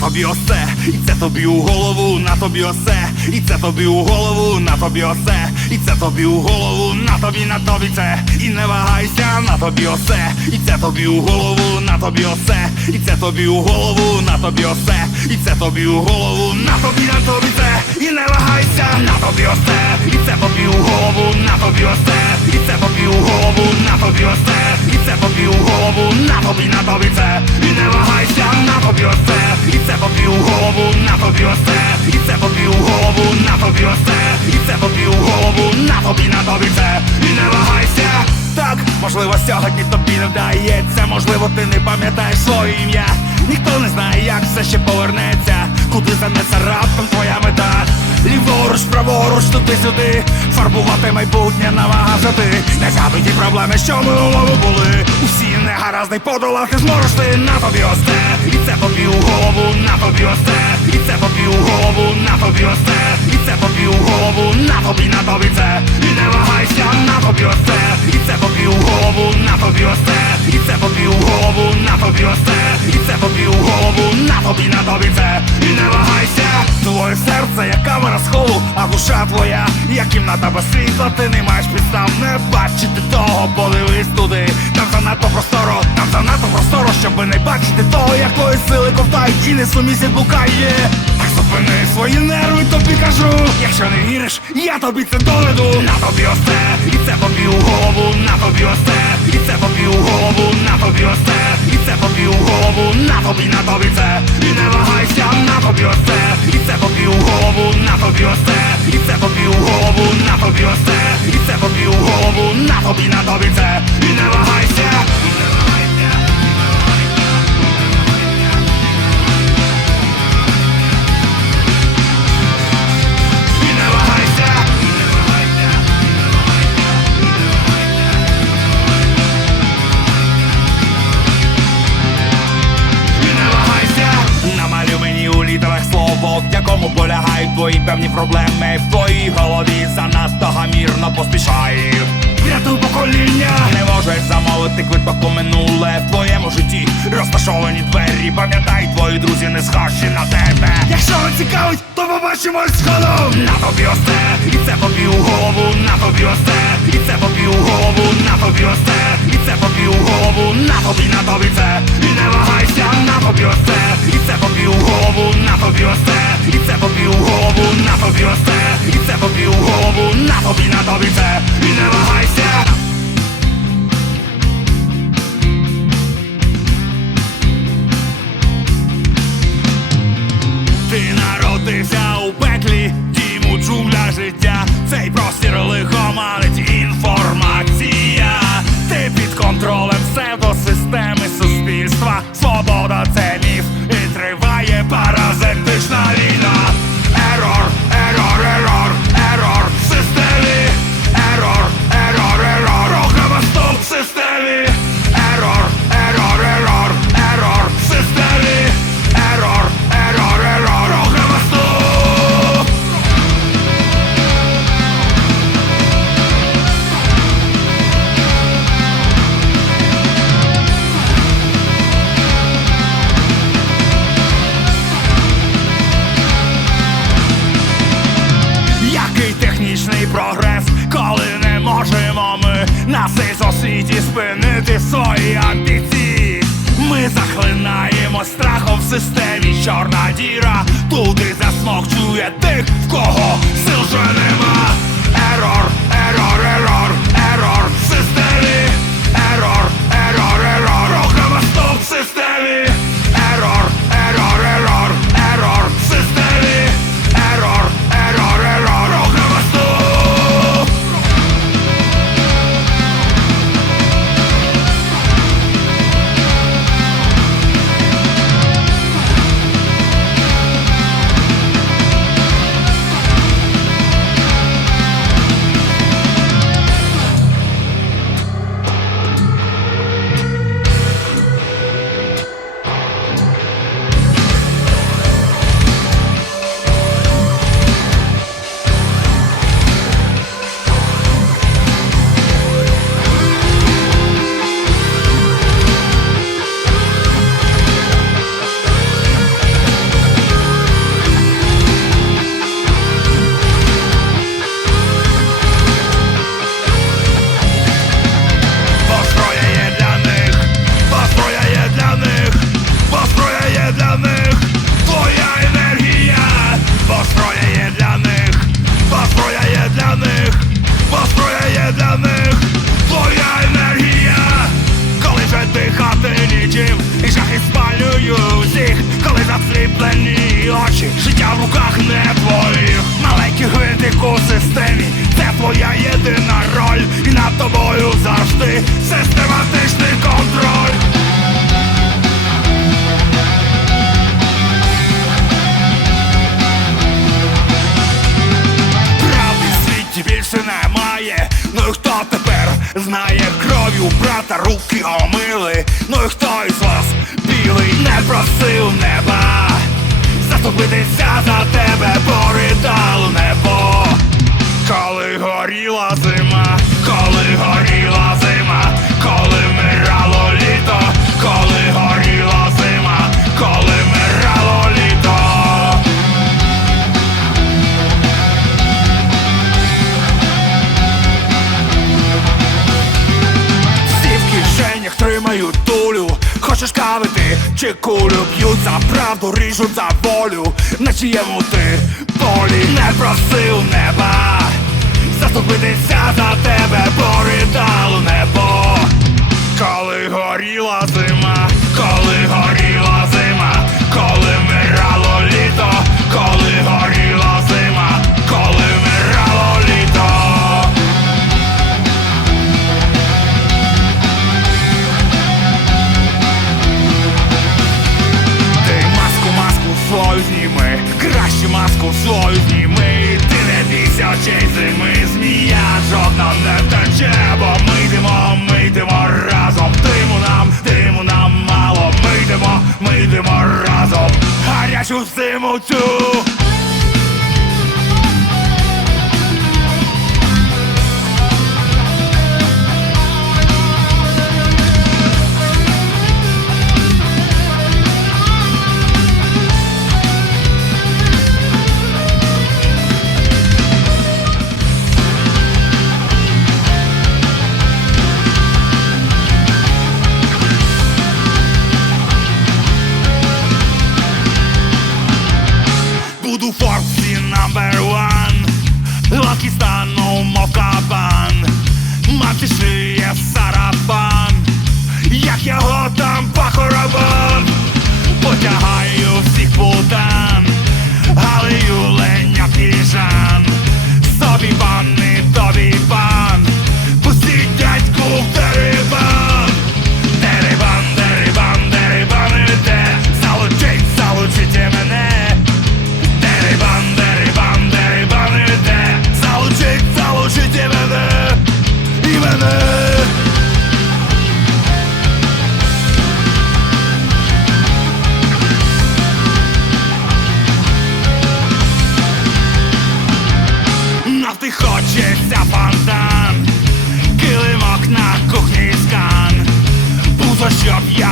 тобі осе, і це тобі у голову, на тобі осе, і це тобі у голову, на тобі осе, і це тобі у голову, на тобі, на тобі це, і не вагайся, на тобі осе, і це тобі у голову, на тобі осе, і це тобі у голову, на тобі осе, і це тобі у голову, на тобі, на тобі це, і не вагайся, на тобі осе, і це тобі у голову, на тобі осе, і це у голову, на тобі осе, і це у голову, на тобі, на тобі це, і не вагайся, на тобі осе, і це у голову, на тобі осе, і це у голову, на тобі осе, і це у голову, на тобі, на тобі це, і не вагайся. Так, можливо, сьогодні тобі не вдається, можливо, ти не пам'ятаєш своє ім'я. Ніхто не знає, як все ще повернеться, куди занесе раптом твоя мета. Ліворуч, праворуч, туди-сюди, фарбувати майбутнє намагати. Не забиті проблеми, що минулого були. Усі негаразди подолати зможеш ти на тобі осте, і це тобі у голову, на тобі осте, і це тобі у голову, на тобі осте, і це тобі у голову, на тобі, на тобі це, і не вагайся, на тобі осте, і це тобі у голову, на тобі осте, і це тобі у голову, на тобі осте, і це тобі у голову, на тобі, на тобі це, і не вагайся, твоє серце, як камера схову, а душа твоя, як кімната без світла, ти не маєш підстав не бачити того, подивись туди, там занадто просторо, там занадто просторо, щоби не бачити того, якої сили ковтають і не несумісять блукає. Зупини свої нерви, тобі кажу. Якщо не віриш, я тобі це доведу. На тобі осте, і це тобі у голову, на тобі осте, і це тобі у голову, на тобі осте, і це тобі у голову, на тобі, на тобі це, і не вагайся, на тобі осте, і це тобі у голову, на тобі осте, і це тобі у голову, на тобі осте, і це тобі у голову, на тобі, на тобі це, і не вагайся. Слово, в якому полягають твої певні проблеми. В твоїй голові занадто гамірно поспішай. Врятуй покоління, не можеш замовити квиток у минуле в твоєму житті. Розташовані двері, пам'ятай, твої друзі не схожі на тебе. Якщо не цікавить, то побачимось згодом. На тобі осте, і це тобі у голову, на тобі осте, і це тобі у голову, на тобі осте, і це тобі у голову, на тобі, на тобі це, і не вагайся, на тобі осте, і це тобі у голову, на тобі осте, і це тобі у голову, на тобі осте, і це тобі голову, на тобі, на тобі це, і не вагайся. Ти народився у пеклі, дім у джунглях життя, цей простір лихоманить інформація. Ти під контролем псевдосистеми на цей спинити свої амбіції. Ми захлинаємо страхом в системі чорна діра, туди засмокчує тих, в кого сил вже нема. Ерор, ерор, ерор, ерор в системі. Заступитися за тебе поридало небо Коли горіла зима, коли горіла зима, коли вмирало літо, коли горіла зима, коли вмирало літо. Всі в кишенях тримають Хочеш кави? Ти чи кулю п'ють за правду, ріжуть за волю. На чиєму ти полі не просив неба. Заступитися за тебе поридало небо. Коли горіла зима, коли горіла go to там пахорабан Потягаю всіх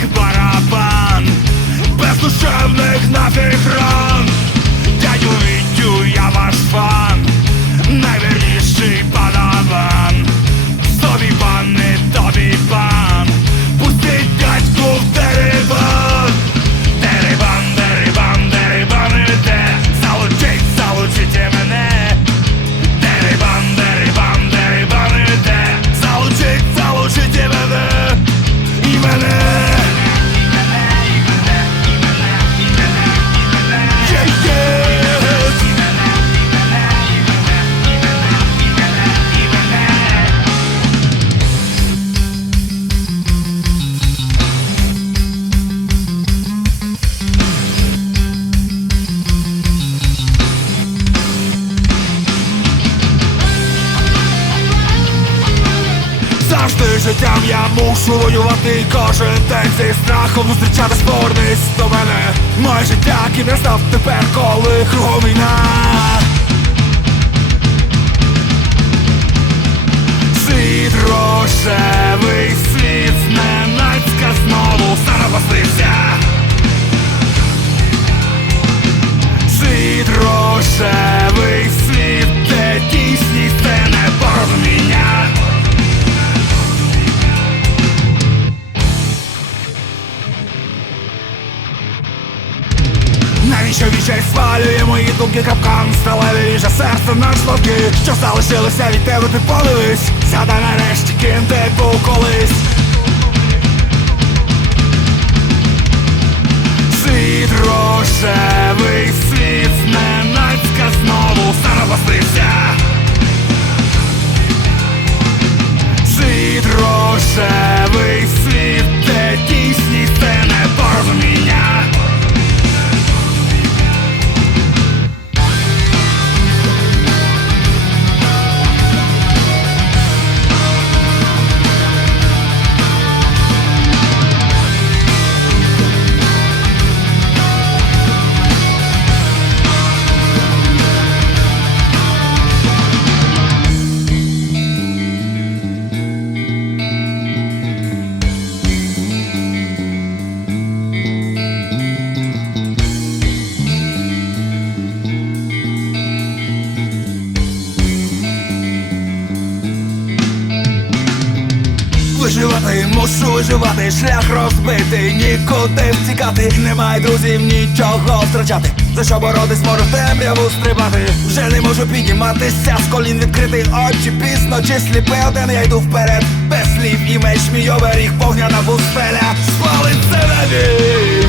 як барабан Без душевних нафіг життям я мушу воювати. Кожен день зі страхом зустрічати спорність до мене. Моє життя кінець став тепер, коли кругом війна. Світ рожевий, світ зненацька знову запастився Світ рожевий, світ, Навіщо вічай свалює мої думки капкан. Сталеві ріже серце на шнурки Що залишилося від тебе ти подивись Згадай нарешті ким ти був колись. Світ рожевий, світ зненацька знову запастився Мушу виживати, шлях розбитий, нікуди втікати, немає друзів, нічого втрачати. За що боротись, можу темряву стрибати. Вже не можу підніматися, з колін відкритий очі. Пізно, чи сліпи один, я йду вперед, без слів і меч. Мій оберіг, вогняна пустеля, це навік.